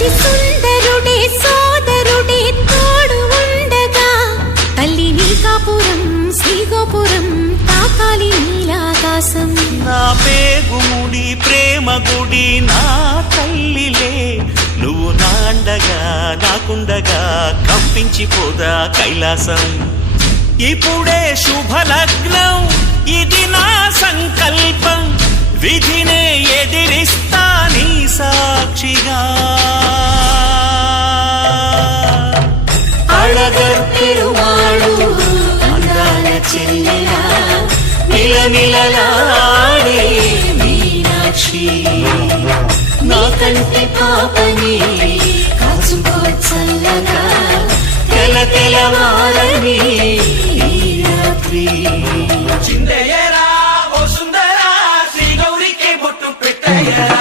అతి సుందరుడే సోదరుడే తోడు ఉండగా తల్లి నీ కాపురం శ్రీగోపురం తాకాలి నీలాకాశం. నా పేగుముడి ప్రేమ గుడి నా తల్లిలే నువ్వు నాండగా నాకుండగా కంపించిపోదా కైలాసం. ఇప్పుడే శుభలగ్నం ఇది నా సంకల్పం విధినే ఎదిరిస్తా నీ సాక్షిగా. అళగర్ పెరుమాళు అందాల చెల్లెలా నిలనిలలాడే మీనాక్షి నా కంటి పాపని కాచుకో చల్లగా తెల తెలవారని ఈ రాత్రి. చిందయ్యరా ఓ సుందరా శ్రీ గౌరికి బొట్టు పెట్టయ్యరా.